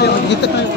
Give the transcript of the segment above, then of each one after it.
kayo, magkita kayo.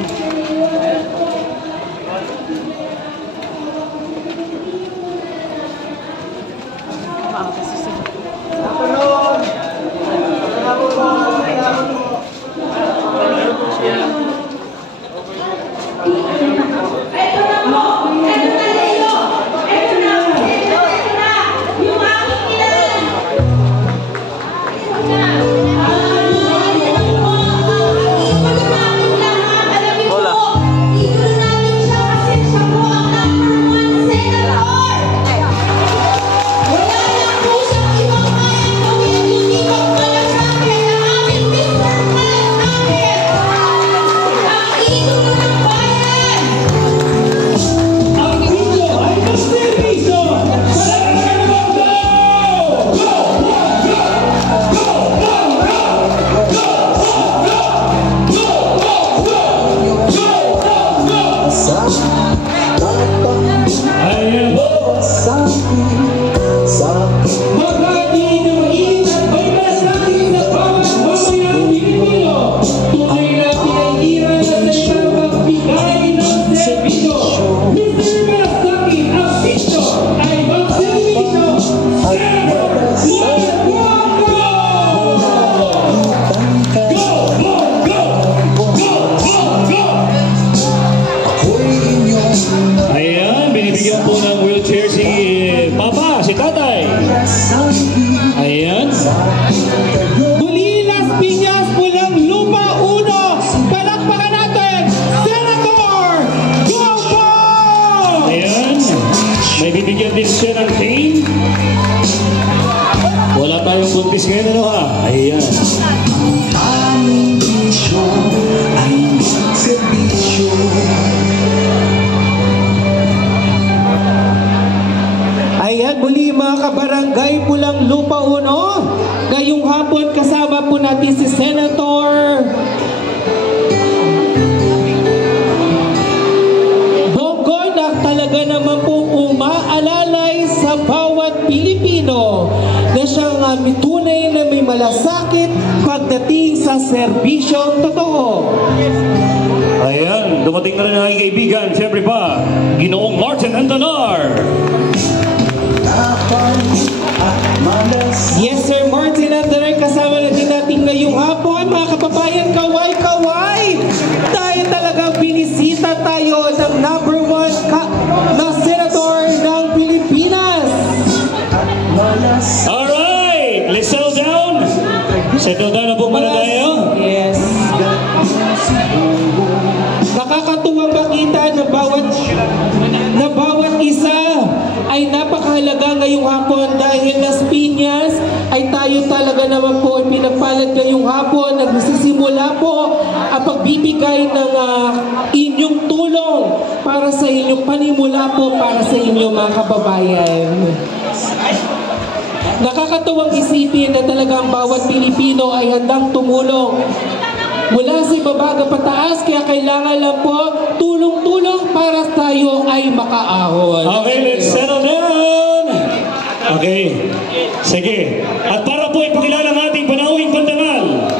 Nakakatuwang isipin na talagang bawat Pilipino ay handang tumulong mula sa ibaba pataas, kaya kailangan lang po tulong-tulong para tayo ay makaahon. Okay, let's settle down. Okay, sige. At para po ipakilala ng ating panauhing pandangal,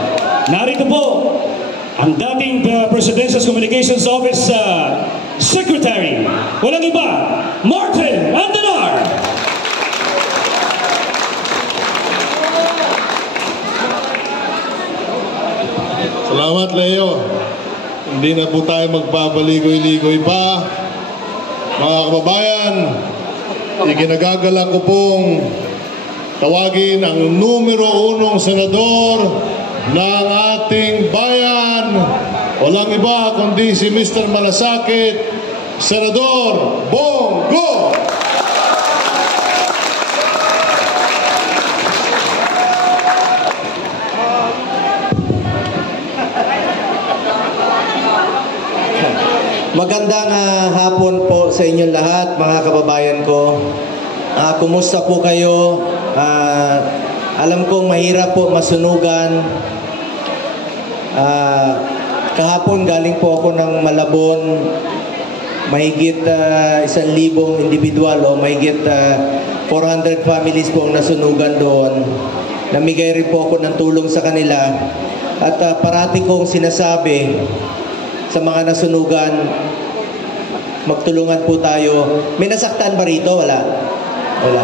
narito po ang dating Presidential Communications Office Secretary, walang iba, Martin Andanar. Salamat, Leo. Hindi na po tayo magpapaligoy-ligoy pa. Mga kababayan, ikinagagala ko pong tawagin ang numero 1 senador ng ating bayan. Walang iba kundi si Mr. Malasakit, Senador Bongo! Magandang hapon po sa inyong lahat, mga kababayan ko. Kumusta po kayo? Alam kong mahirap po masunugan. Kahapon galing po ako ng Malabon. Mahigit 1,000 individual o mahigit 400 families po ang nasunugan doon. Namigay rin po ako ng tulong sa kanila. At parati kong sinasabi sa mga nasunugan. Magtulungan po tayo. May nasaktan ba rito? Wala. Wala.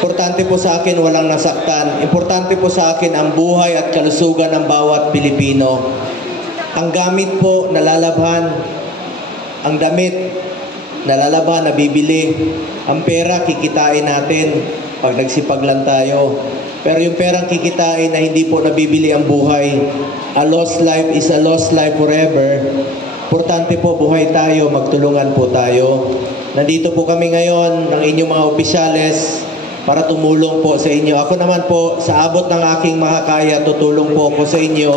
Importante po sa akin, walang nasaktan. Importante po sa akin ang buhay at kalusugan ng bawat Pilipino. Ang gamit po, nalalabhan. Ang damit, nalalabhan, nabibili. Ang pera, kikitain natin pag nagsipag lang tayo. Pero yung perang kikitain na hindi po nabibili ang buhay, a lost life is a lost life forever. Importante po, buhay tayo, magtulungan po tayo. Nandito po kami ngayon ng inyong mga opisyales para tumulong po sa inyo. Ako naman po, sa abot ng aking makakaya, tutulong po ako sa inyo.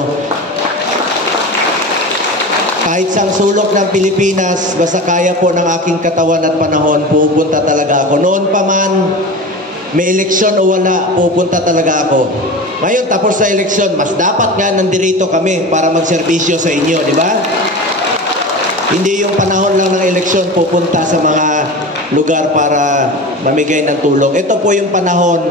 Kahit sang sulok ng Pilipinas, basta kaya po ng aking katawan at panahon, pupunta talaga ako. Noon pa man, may eleksyon o wala, pupunta talaga ako. Ngayon, tapos sa eleksyon, mas dapat nga nandirito kami para magserbisyo sa inyo, di ba? Hindi yung panahon lang ng eleksyon, pupunta sa mga lugar para mamigay ng tulong. Ito po yung panahon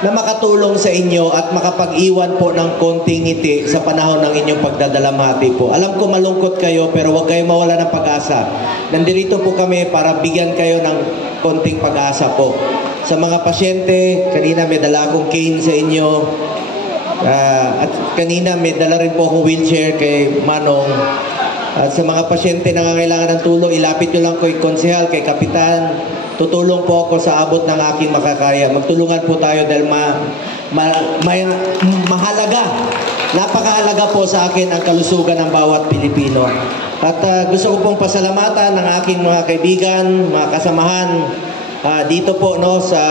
na makatulong sa inyo at makapag-iwan po ng konting ngiti sa panahon ng inyong pagdadalamhati po. Alam ko malungkot kayo, pero huwag kayo mawala ng pag-asa. Nandito po kami para bigyan kayo ng konting pag-asa po. Sa mga pasyente, kanina may dala akong cane sa inyo. At kanina may dala rin po akong wheelchair kay Manong. At sa mga pasyente na nangangailangan ng tulong, ilapit nyo lang kay konsehal, kay kapitan. Tutulong po ako sa abot ng aking makakaya. Magtulungan po tayo dahil mahalaga. Napakahalaga po sa akin ang kalusugan ng bawat Pilipino. At gusto ko pong pasalamatan ng aking mga kaibigan, mga kasamahan dito po no sa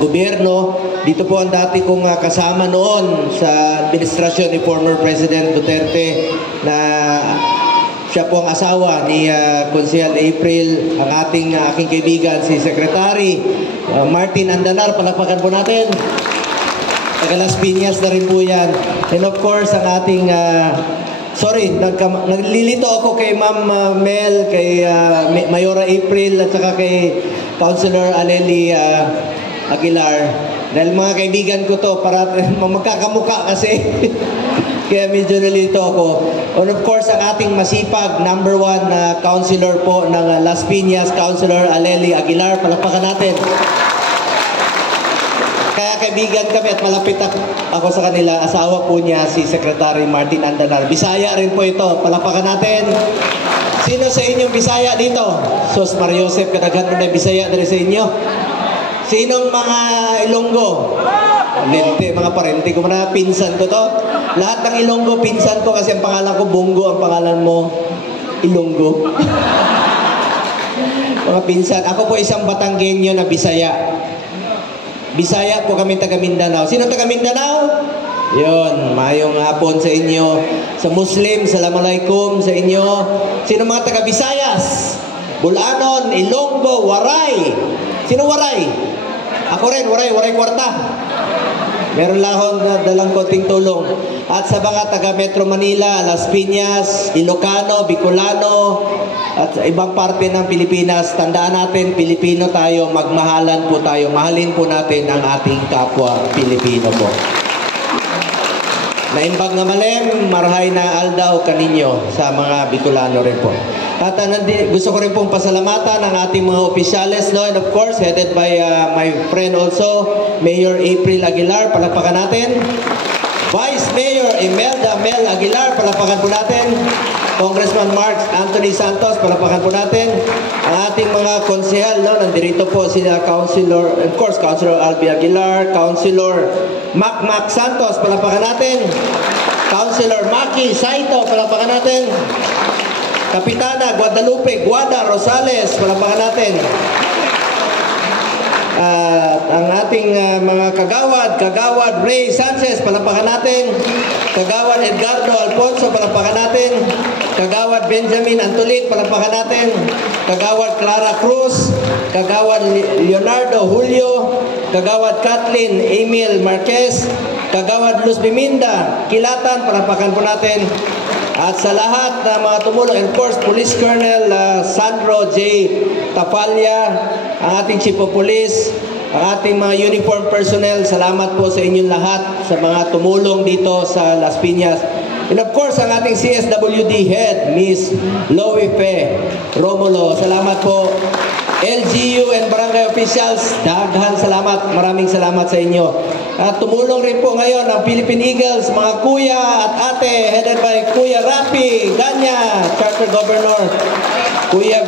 gobyerno. Dito po ang dati kong kasama noon sa administrasyon ni former President Duterte na siya po ang asawa ni Konsehal April, ang aking kaibigan si Secretary Martin Andanar, palakpakan po natin. Taga Las Piñas na rin po yan. And of course, ang ating naglilito ako kay Ma'am Mel, kay Mayora April at saka kay Councilor Aleli Aguilar. Dahil mga kaibigan ko to, para magkakamuka kasi. Kaya medyo nalito ako. And of course, ang ating masipag, number 1 na councilor po ng Las Piñas, Councilor Aleli Aguilar. Palakpakan natin. Kaya kaibigan kami at malapit ako sa kanila. Asawa po niya si Secretary Martin Andanar. Bisaya rin po ito. Palakpakan natin. Sino sa inyong Bisaya dito? Sos Mariosep, kadaghan mo na Bisaya dari sa inyo. Sinong mga Ilonggo? Lente, mga parente ko na, pinsan ko to. Lahat ng Ilonggo, pinsan ko kasi ang pangalan ko Bongo, ang pangalan mo Ilonggo. Mga pinsan. Ako po isang Batanggenyo na Bisaya. Bisaya po kami taga Mindanao. Sino taga Mindanao? Yun, mayong hapon sa inyo. Sa Muslim, Assalamualaikum sa inyo. Sino mga taga Visayas? Bulanon, Ilonggo, Waray. Sino Waray? Ako rin, Waray kwarta. Meron lang akong dalang konting tulong. At sa mga taga Metro Manila, Las Piñas, Ilocano, Bicolano, at sa ibang parte ng Pilipinas, tandaan natin, Pilipino tayo, magmahalan po tayo. Mahalin po natin ang ating kapwa Pilipino po. Naimbag na malem, marhay na aldaw kaninyo sa mga Bicolano rin po. At gusto ko rin pong pasalamatan ang ating mga opisyales, no? And of course, headed by my friend also, Mayor April Aguilar, palakpakan natin. Vice Mayor Imelda Mel Aguilar, palakpakan po natin. Congressman Mark Anthony Santos, palakpakan po natin. Ang ating mga konsehal, no? Nandirito po sila Councilor, of course, Councilor Albi Aguilar, Councilor Mac Santos, palakpakan natin. Councilor Maki Saito, palakpakan natin. Kapitana Guadalupe Guada Rosales, palakpakan natin. Ang ating mga kagawad Ray Sanchez, palakpakan natin. Kagawad Edgardo Alfonso, palakpakan natin. Kagawad Benjamin Antolit, palakpakan natin. Kagawad Clara Cruz, Kagawad Leonardo Julio, Kagawad Kathleen Emil Marquez, Kagawad Luz Biminda Kilatan, palakpakan po natin. At sa lahat na mga tumulong, and of course, Police Colonel Sandro J. Tapalya, ang ating Chief of Police, ang ating mga uniform personnel, salamat po sa inyong lahat sa mga tumulong dito sa Las Piñas. And of course, ang ating CSWD head, Miss Loie Fe Romulo. Salamat po. LGU and barangay officials, daghan salamat. Maraming salamat sa inyo. At tumulong rin po ngayon ang Philippine Eagles, mga kuya at ate, headed by Kuya Rapi Ganya, Charter Governor, Kuya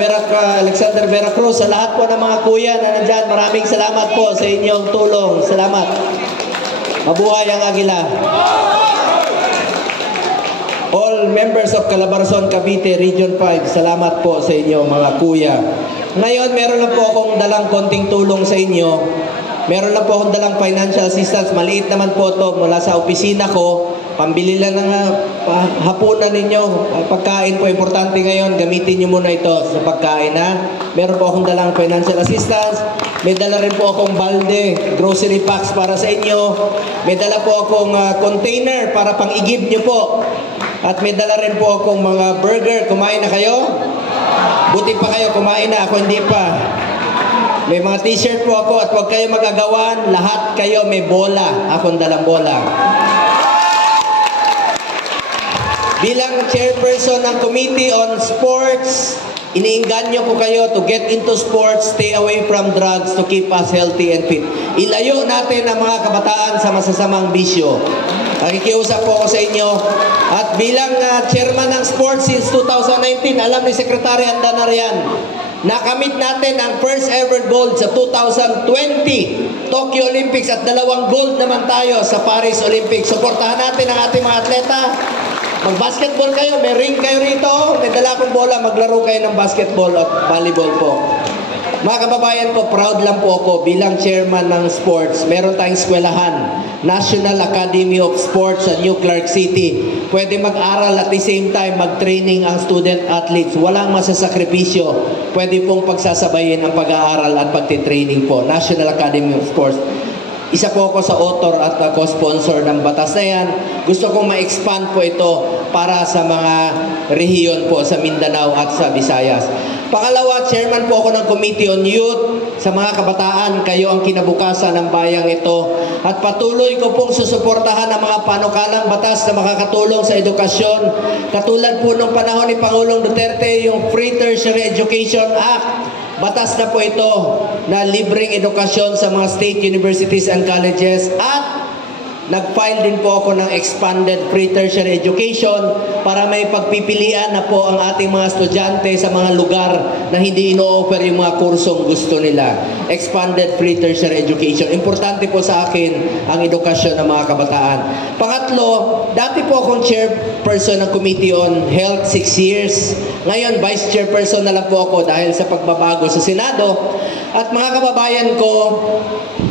Alexander Veracruz, sa lahat po ng mga kuya na nandyan, maraming salamat po sa inyong tulong. Salamat. Mabuhay ang Agila. All members of Calabarzon, Cavite, Region 5, salamat po sa inyo mga kuya. Ngayon, meron na po akong dalang konting tulong sa inyo. Meron na po akong dalang financial assistance. Maliit naman po ito mula sa opisina ko. Pambili lang ng hapunan ninyo. Pagkain po, importante ngayon. Gamitin nyo muna ito sa pagkain, ha? Meron po akong dalang financial assistance. May dala rin po akong balde, grocery packs para sa inyo. May dala po akong container para pang-igib nyo po. At may dala rin po akong mga burger. Kumain na kayo? Buti pa kayo, kumain na. Ako hindi pa. May mga t-shirt po ako at huwag kayo magagawan. Lahat kayo may bola. Akong dalang bola. Bilang chairperson ng Committee on Sports, iniinganyo ko kayo to get into sports, stay away from drugs to keep us healthy and fit. Ilayo natin ang mga kabataan sa masasamang bisyo. Nakikiusap po ako sa inyo. At bilang chairman ng sports since 2019, alam ni Secretary Anda na riyan, nakamit natin ang first ever gold sa 2020 Tokyo Olympics at 2 gold naman tayo sa Paris Olympics. Suportahan natin ang ating mga atleta. Mag-basketball kayo, may ring kayo rito, may dala akong bola, maglaro kayo ng basketball at volleyball po. Mga kababayan ko, proud lang po ako bilang chairman ng sports. Meron tayong eskwelahan, National Academy of Sports sa New Clark City. Pwede mag-aral at the same time mag-training ang student athletes. Walang masasakripisyo. Pwede pong pagsasabayin ang pag-aaral at pagtitraining po. National Academy of Sports. Isa po ako sa author at co-sponsor ng batas na yan. Gusto kong ma-expand po ito para sa mga rehiyon po sa Mindanao at sa Visayas. Pangalawa, chairman po ako ng Committee on Youth. Sa mga kabataan, kayo ang kinabukasan ng bayang ito. At patuloy ko pong susuportahan ang mga panukalang batas na makakatulong sa edukasyon. Katulad po nung panahon ni Pangulong Duterte, yung Free Tertiary Education Act. Batas na po ito na libreng edukasyon sa mga state universities and colleges at nag-file din po ako ng expanded free tertiary education para may pagpipilian na po ang ating mga estudyante sa mga lugar na hindi ino-offer yung mga kursong gusto nila. Expanded free tertiary education. Importante po sa akin ang edukasyon ng mga kabataan. Pangatlo, dati po akong chairperson ng Committee on Health 6 years. Ngayon, vice chairperson na lang po ako dahil sa pagbabago sa Senado. At mga kababayan ko,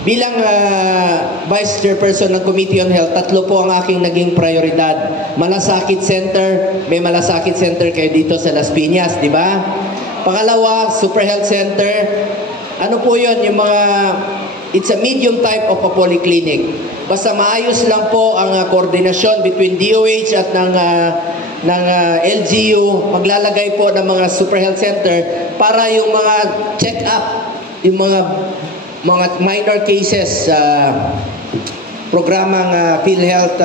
bilang vice chairperson ng Committee on Health, 3 po ang aking naging prioridad. Malasakit Center, may Malasakit Center kayo dito sa Las Piñas, di ba? Pangalawa, Super Health Center. Ano po yun? Yung mga, it's a medium type of a polyclinic. Basta maayos lang po ang koordinasyon between DOH at ng LGU, maglalagay po ng mga Super Health Center para yung mga check-up, yung mga minor cases, programang PhilHealth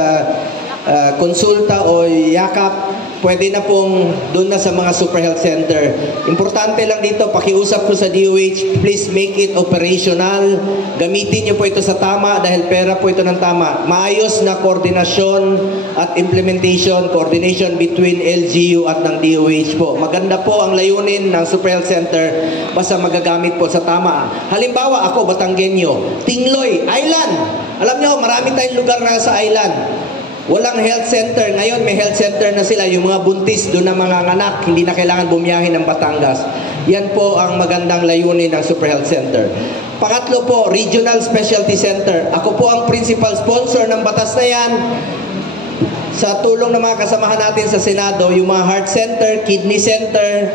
konsulta o yakap, pwede na pong doon na sa mga Super Health Center. Importante lang dito, pakiusap ko sa DOH, please make it operational. Gamitin nyo po ito sa tama dahil pera po ito ng tama. Maayos na koordinasyon at implementation, coordination between LGU at ng DOH po. Maganda po ang layunin ng Super Health Center basta magagamit po sa tama. Halimbawa, ako, Batanggenyo, Tingloy, Island. Alam nyo, marami tayong lugar na sa island. Walang health center. Ngayon may health center na sila. Yung mga buntis doon na mga anak, hindi na kailangan bumiyahin ng Batangas. Yan po ang magandang layunin ng Super Health Center. Pangatlo po, Regional Specialty Center. Ako po ang principal sponsor ng batas na yan. Sa tulong ng mga kasamahan natin sa Senado, yung mga heart center, kidney center,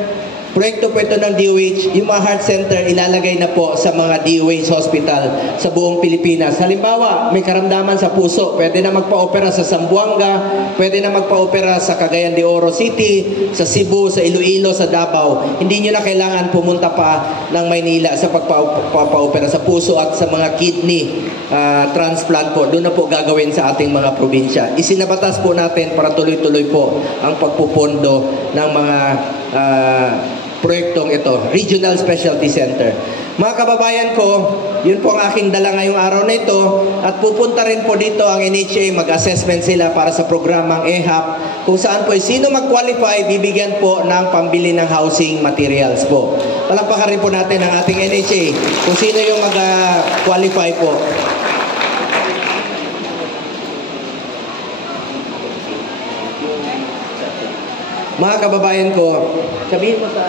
Proyekto po ito ng DOH, yung mga heart center ilalagay na po sa mga DOH hospital sa buong Pilipinas. Halimbawa, may karamdaman sa puso, pwede na magpa-opera sa Zamboanga, pwede na magpa-opera sa Cagayan de Oro City, sa Cebu, sa Iloilo, sa Davao. Hindi nyo na kailangan pumunta pa ng Maynila sa pagpa-opera sa puso at sa mga kidney transplant po. Doon na po gagawin sa ating mga probinsya. Isinabatas po natin para tuloy-tuloy po ang pagpupondo ng mga proyektong ito, Regional Specialty Center. Mga kababayan ko, yun po ang aking dala ngayong araw na ito at pupunta rin po dito ang NHA, mag-assessment sila para sa programang EHAP kung saan po sino mag-qualify, bibigyan po ng pambili ng housing materials po. Palakpakan rin po natin ang ating NHA kung sino yung mag-qualify po. Mga kababayan ko, sabihin mo sa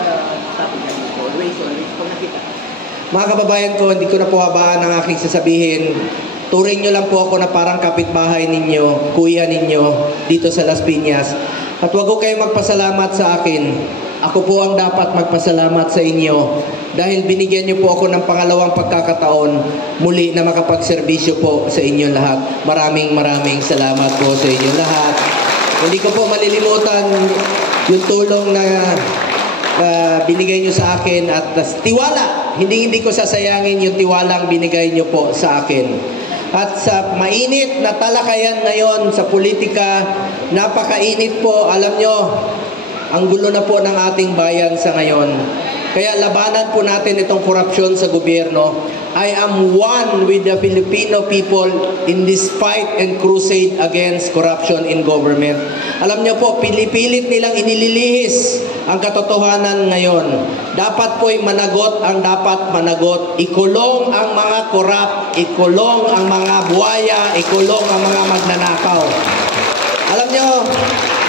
mga kababayan ko, hindi ko na po habaan ang aking sasabihin. Turing nyo lang po ako na parang kapitbahay ninyo, kuya ninyo, dito sa Las Piñas. At huwag ko kayong magpasalamat sa akin. Ako po ang dapat magpasalamat sa inyo dahil binigyan niyo po ako ng pangalawang pagkakataon muli na makapagserbisyo po sa inyo lahat. Maraming salamat po sa inyo lahat. Hindi ko po malilimutan yung tulong na binigay nyo sa akin at tiwala. Hindi ko sasayangin yung tiwalang binigay nyo po sa akin. At sa mainit na talakayan ngayon sa politika, napakainit po. Alam nyo, ang gulo na po ng ating bayan sa ngayon. Kaya labanan po natin itong korupsyon sa gobyerno. I am one with the Filipino people in this fight and crusade against corruption in government. Alam niyo po, pinipilit nilang inililihis ang katotohanan ngayon. Dapat po'y managot ang dapat managot. Ikulong ang mga korap, ikulong ang mga buwaya, ikulong ang mga magnanakaw. Alam niyo,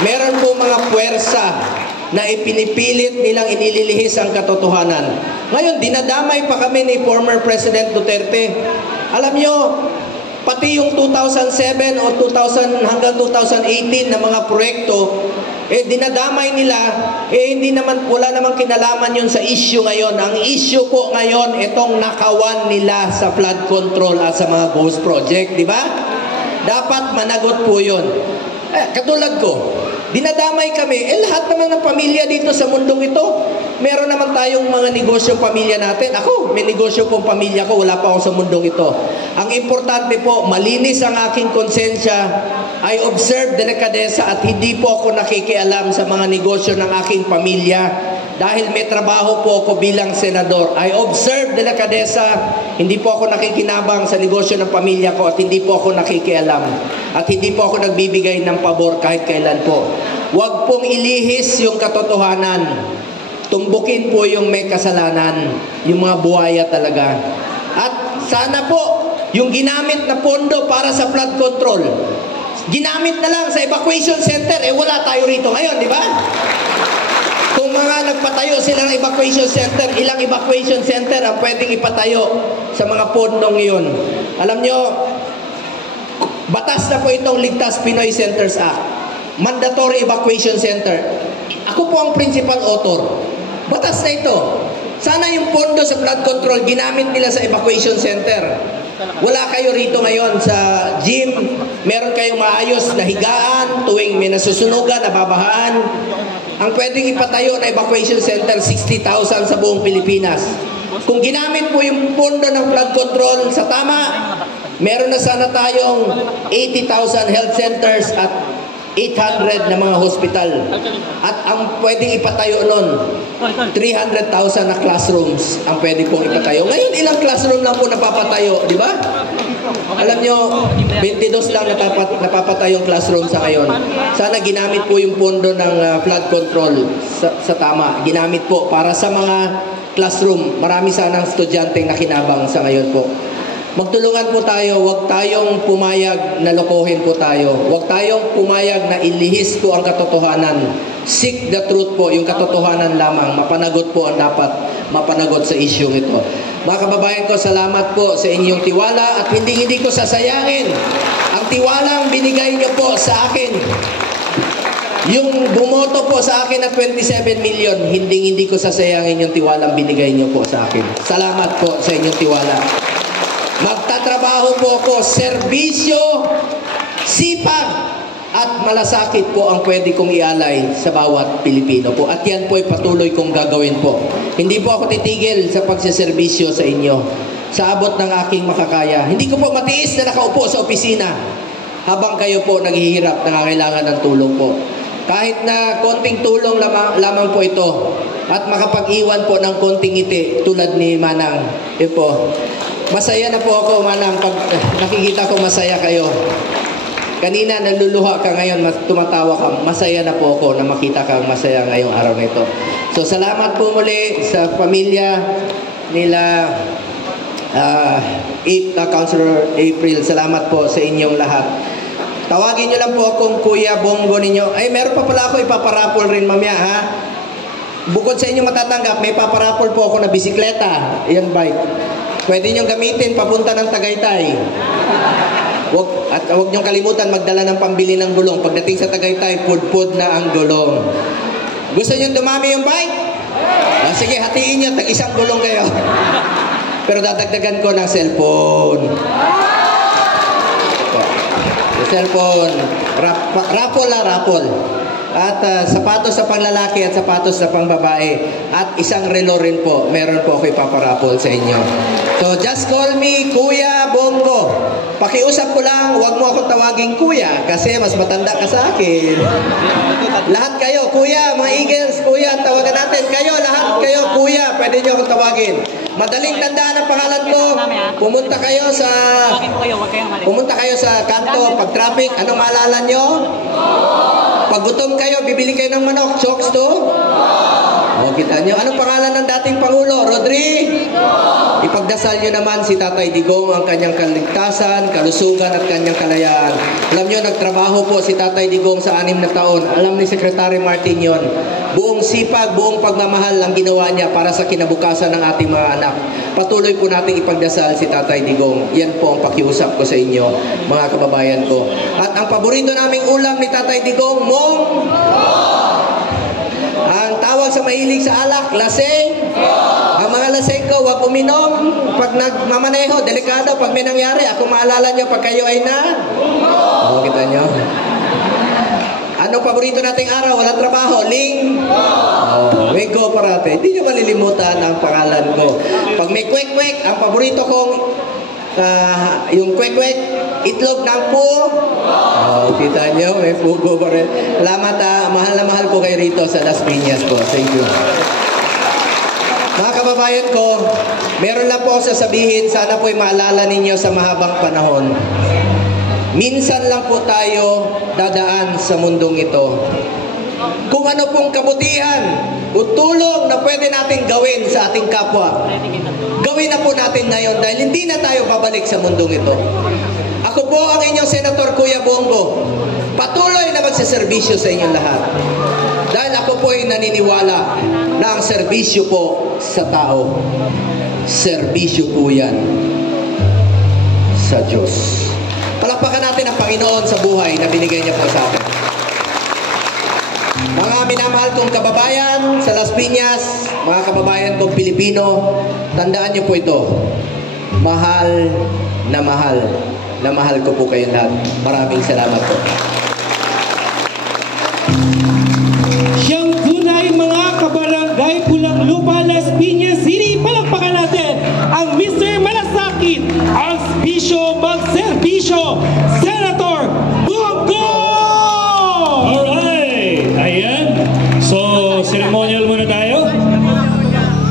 meron po mga puwersa na ipinipilit nilang inililihis ang katotohanan. Ngayon, dinadamay pa kami ni former President Duterte. Alam nyo, pati yung 2007 o 2000 hanggang 2018 na mga proyekto, dinadamay nila, hindi naman, wala namang kinalaman yun sa issue ngayon. Ang issue po ngayon, itong nakawan nila sa flood control at sa mga ghost project, di ba? Dapat managot po yun. Katulad ko, dinadamay kami. Lahat naman ng pamilya dito sa mundong ito, meron naman tayong mga negosyo pamilya natin. Ako, may negosyo pong pamilya ko, wala pa ako sa mundong ito. Ang importante po, malinis ang aking konsensya. I observe delikadesa at hindi po ako nakikialam sa mga negosyo ng aking pamilya. Dahil may trabaho po ako bilang senador. I observe delikadesa, hindi po ako nakikinabang sa negosyo ng pamilya ko at hindi po ako nakikialam. At hindi po ako nagbibigay ng pabor kahit kailan po. Huwag pong ilihis yung katotohanan. Tumbukin po yung may kasalanan, yung mga buhaya talaga. At sana po, yung ginamit na pondo para sa flood control, ginamit na lang sa evacuation center, wala tayo rito ngayon, di ba? Kung mga nagpatayo sila ng evacuation center, ilang evacuation center ang pwedeng ipatayo sa mga pondong iyon? Alam nyo, batas na po itong Ligtas Pinoy Centers Act. Mandatory evacuation center. Ako po ang principal author. Batas na ito. Sana yung pondo sa flood control ginamit nila sa evacuation center. Wala kayo rito ngayon sa gym. Meron kayong maayos na higaan tuwing may nasusunugan, nababahaan. Ang pwedeng ipatayo na evacuation center, 60,000 sa buong Pilipinas. Kung ginamit po yung pondo ng flood control sa tama, meron na sana tayong 80,000 health centers at 800 na mga hospital. At ang pwedeng ipatayo nun, 300,000 na classrooms ang pwede pong ipatayo. Ngayon, ilang classroom lang po napapatayo, di ba? Alam nyo, 22 lang napapatayong classroom sa ngayon. Sana ginamit po yung pondo ng flood control sa tama. Ginamit po para sa mga classroom. Marami sanang estudyanteng nakinabang sa ngayon po. Magtulungan po tayo, huwag tayong pumayag na lokohin po tayo. Huwag tayong pumayag na ilihis ko ang katotohanan. Seek the truth po, yung katotohanan lamang. Mapanagot po ang dapat mapanagot sa isyong ito. Mga kababayan ko, salamat po sa inyong tiwala at hindi ko sasayangin ang tiwalang binigay niyo po sa akin. Yung bumoto po sa akin na 27 million, hindi ko sasayangin yung tiwalang binigay niyo po sa akin. Salamat po sa inyong tiwala. Magtatrabaho po ako, serbisyo, sipag, at malasakit po ang pwede kong ialay sa bawat Pilipino po. At yan po ay patuloy kong gagawin po. Hindi po ako titigil sa pagsiservisyo sa inyo. Sa abot ng aking makakaya. Hindi ko po matiis na nakaupo sa opisina habang kayo po naghihirap, nangangailangan ng tulong po. Kahit na konting tulong lamang po ito at makapag-iwan po ng konting ngiti tulad ni Manang. Yun po. Masaya na po ako, Manang, pag nakikita ko masaya kayo. Kanina naluluha ka, ngayon tumatawa ka. Masaya na po ako na makita kang masaya ngayong araw na ito. So salamat po muli sa pamilya nila Councilor April. Salamat po sa inyong lahat. Tawagin nyo lang po akong Kuya Bongo ninyo. Ay, meron pa pala ako ipaparapol rin mamaya, ha? Bukod sa inyong matatanggap, may paparapol po ako na bisikleta. Yan, bike. Pwede nyo gamitin papunta ng Tagaytay. Huwag nyo kalimutan magdala ng pambili ng gulong. Pagdating sa Tagaytay, pud-pud na ang gulong. Gusto nyo dumami yung bike? Sige, hatiin nyo. Tag-isang gulong kayo. Pero dadagdagan ko ng cellphone. Cellphone. Raffle. At sapatos sa panglalaki at sapatos sa pangbabae. At isang relo rin po. Meron po ako ipaparapol sa inyo. So, just call me Kuya Bongo. Pakiusap ko lang, huwag mo akong tawaging Kuya kasi mas matanda ka sa akin. Lahat kayo, Kuya, mga Eagles, Kuya, tawagan natin. Kayo, lahat kayo, Kuya, pwede nyo akong tawagin. Madaling tandaan ang pangalan ko. Pumunta kayo sa kanto, pag traffic, anong maalala nyo? Pag gutom kayo, bibili kayo ng manok, chokes to? O, kita nyo. Anong pangalan ng dating Pangulo? Rodri? Ipagdasal nyo naman si Tatay Digong ang kanyang kaligtasan, kalusugan at kanyang kalayaan. Alam nyo, nagtrabaho po si Tatay Digong sa 6 na taon. Alam ni Secretary Martin yon. Buong sipag, buong pagmamahal ang ginawa niya para sa kinabukasan ng ating mga anak. Patuloy po nating ipagdasal si Tatay Digong. Yan po ang pakiusap ko sa inyo, mga kababayan ko. At ang paborito naming ulam ni Tatay Digong, mong... Ang tawag sa mahilig sa alak, laseng. Ang mga laseng ko, huwag uminom. Pag nagmamaneho, delikado. Pag may nangyari, ako maalala nyo pag kayo ay na. O, kita nyo. Anong paborito nating araw? Walang trabaho. Ling. May go parate. Hindi nyo malilimutan ang pangalan ko. Pag may kwek-kwek, ang paborito kong yung kwek-kwek, itlog ng po. Kita nyo, may pugo pa rin. Salamat, mahal na mahal po kayo rito sa Las Piñas po. Thank you. Mga kababayan ko, meron lang po ako sasabihin, sana po'y maalala ninyo sa mahabang panahon. Minsan lang po tayo dadaan sa mundong ito. Kung ano pong kabutihan o tulong na pwede natin gawin sa ating kapwa, gawin na po natin ngayon dahil hindi na tayo babalik sa mundong ito. Ako po ang inyong Senator Kuya Bongo. Patuloy na magsiservisyo sa inyong lahat. Dahil ako po ay naniniwala na ang serbisyo po sa tao, serbisyo po yan sa Diyos. Palakpakan natin ang Panginoon sa buhay na binigay niya po sa atin. Mga minamahal kong kababayan sa Las Piñas, mga kababayan kong Pilipino, tandaan niyo po ito. Mahal na mahal ko po kayo lahat. Maraming salamat po. Siyang tunay mga kabarangay Pulang Lupa, Las Piñas City. Palakpakan natin ang Mr. Malasakit, Auspicio Magservisyo, Senator Bongo! Alright! Ayan. So, ceremonial muna tayo.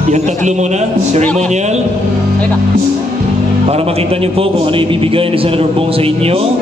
Yung tatlo muna, ceremonial. Para makita niyo po kung ano ibibigay ni Senator Bong sa inyo.